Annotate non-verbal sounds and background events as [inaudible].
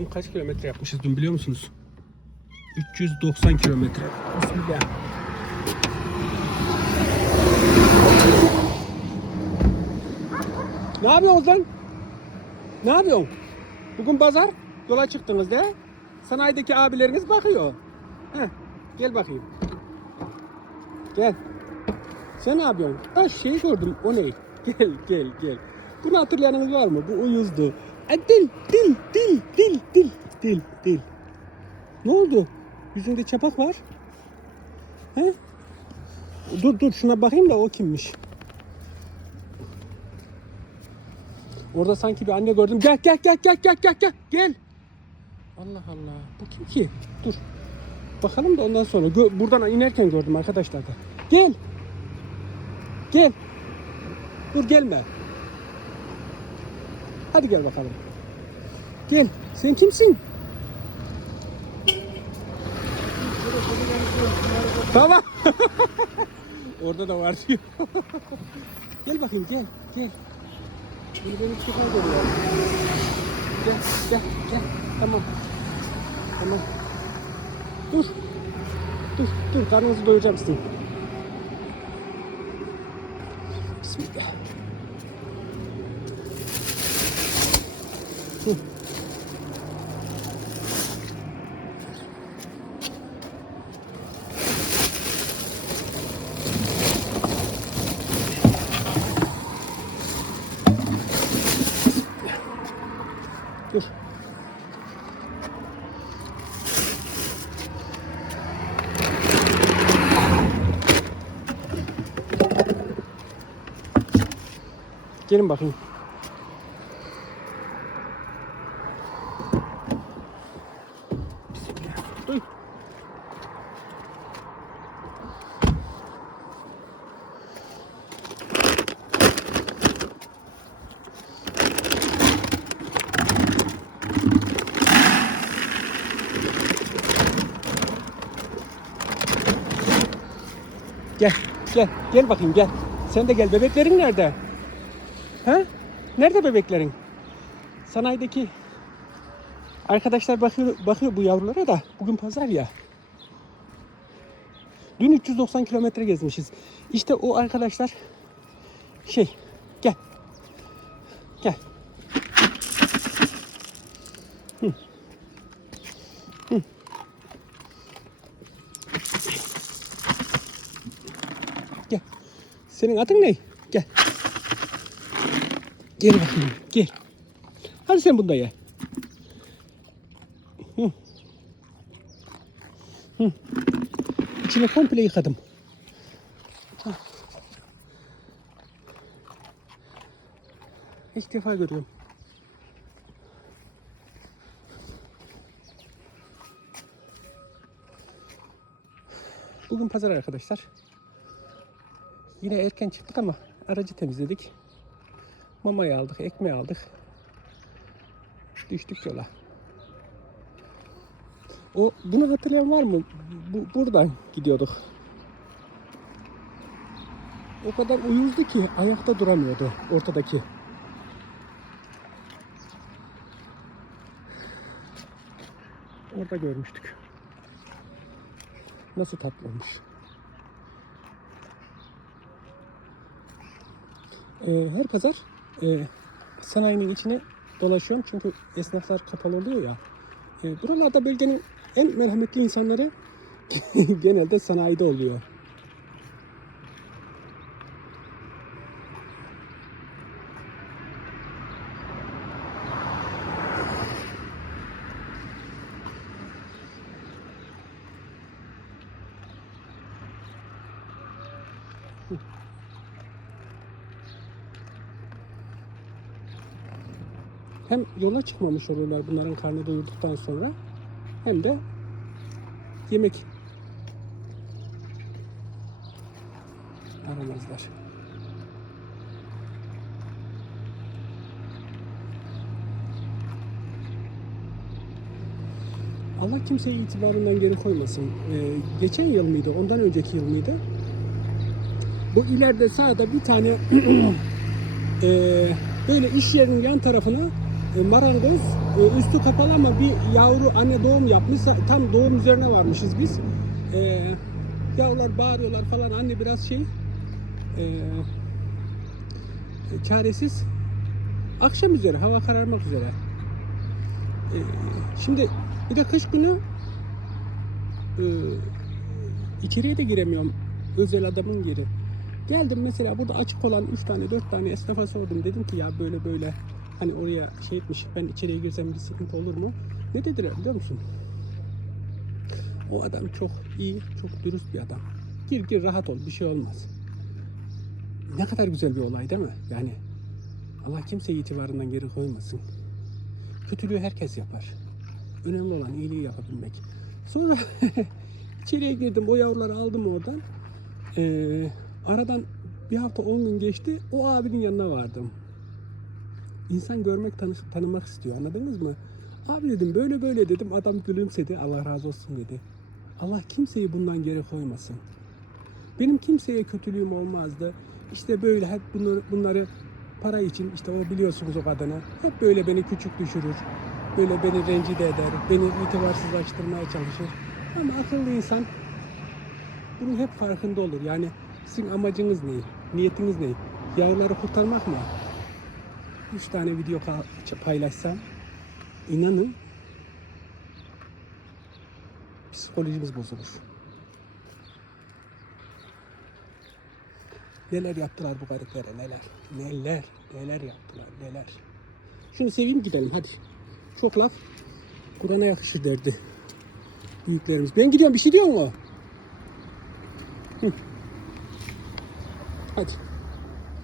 Tam kaç kilometre yapmışız dün biliyor musunuz? 390 kilometre. Bismillah. Ne yapıyorsun lan? Ne yapıyorsun? Bugün pazar yola çıktınız de. Sanayideki abileriniz bakıyor. Heh, gel bakayım. Gel. Sen ne yapıyorsun? Ha şeyi gördüm. O ne? [laughs] Gel gel gel. Bunu hatırlayanınız var mı? Bu uyuzdu. Dil dil dil dil dil dil dil. Ne oldu? Yüzünde çapak var. He? Dur dur şuna bakayım da o kimmiş? Orada sanki bir anne gördüm. Gel gel gel gel gel gel gel. Gel. Allah Allah. Bu kim ki? Dur. Bakalım da ondan sonra. Gö- buradan inerken gördüm arkadaşlar da. Gel. Gel. Dur gelme. Hadi gel bakalım. Gel. Sen kimsin? Tamam. [laughs] Orada da var diyor. [laughs] gel bakayım gel. Gel. Beni beni çok görüyor. Gel gel gel. Tamam. Tamam. Dur. Dur dur karnınızı doyuracağım sizin. Hı. Dur. Gelin bakayım. Gel, gel, gel bakayım gel. Sen de gel. Bebeklerin nerede? Ha? Nerede bebeklerin? Sanayideki arkadaşlar bakıyor, bakıyor bu yavrulara da. Bugün pazar ya. Dün 390 kilometre gezmişiz. İşte o arkadaşlar şey gel. Gel. Senin adın ne? Gel. Gel bakayım. Gel. Hadi sen bunda ye. Hı. Hı. İçine komple yıkadım. Hah. İlk defa görüyorum. Bugün pazar arkadaşlar. Yine erken çıktık ama aracı temizledik. Mamayı aldık, ekmeği aldık. Düştük yola. O bunu hatırlayan var mı? Bu, buradan gidiyorduk. O kadar uyuzdu ki ayakta duramıyordu ortadaki. Orada görmüştük. Nasıl tatlı olmuş. Ee, her pazar e, sanayinin içine dolaşıyorum çünkü esnaflar kapalı oluyor ya. E, buralarda bölgenin en merhametli insanları [laughs] genelde sanayide oluyor. Hem yola çıkmamış oluyorlar bunların karnı doyurduktan sonra hem de yemek aramazlar. Allah kimseyi itibarından geri koymasın. Ee, geçen yıl mıydı, ondan önceki yıl mıydı? Bu ileride sağda bir tane ee, [clears throat] böyle iş yerinin yan tarafına e, marangoz e, üstü kapalı ama bir yavru anne doğum yapmış. Tam doğum üzerine varmışız biz. E, yavrular bağırıyorlar falan. Anne biraz şey e, e, çaresiz. Akşam üzere hava kararmak üzere. E, şimdi bir de kış günü e, içeriye de giremiyorum. Özel adamın yeri. Geldim mesela burada açık olan 3 tane 4 tane esnafa sordum. Dedim ki ya böyle böyle hani oraya şey etmiş ben içeriye girsem bir sıkıntı olur mu? Ne dediler biliyor musun? O adam çok iyi, çok dürüst bir adam. Gir gir rahat ol bir şey olmaz. Ne kadar güzel bir olay değil mi? Yani Allah kimseyi itibarından geri koymasın. Kötülüğü herkes yapar. Önemli olan iyiliği yapabilmek. Sonra [laughs] içeriye girdim o yavruları aldım oradan. Ee, aradan bir hafta 10 gün geçti. O abinin yanına vardım. İnsan görmek, tanış, tanımak istiyor. Anladınız mı? Abi dedim böyle böyle dedim. Adam gülümsedi. Allah razı olsun dedi. Allah kimseyi bundan geri koymasın. Benim kimseye kötülüğüm olmazdı. İşte böyle hep bunları, bunları para için işte o biliyorsunuz o kadını. Hep böyle beni küçük düşürür. Böyle beni rencide eder. Beni itibarsızlaştırmaya çalışır. Ama akıllı insan bunun hep farkında olur. Yani sizin amacınız ne? Niyetiniz ne? Yavruları kurtarmak mı? Üç tane video paylaşsam inanın psikolojimiz bozulur. Neler yaptılar bu gariplere neler. Neler, neler yaptılar neler. Şunu seveyim gidelim hadi. Çok laf Kur'an'a yakışır derdi büyüklerimiz. Ben gidiyorum bir şey diyor mu? Hadi.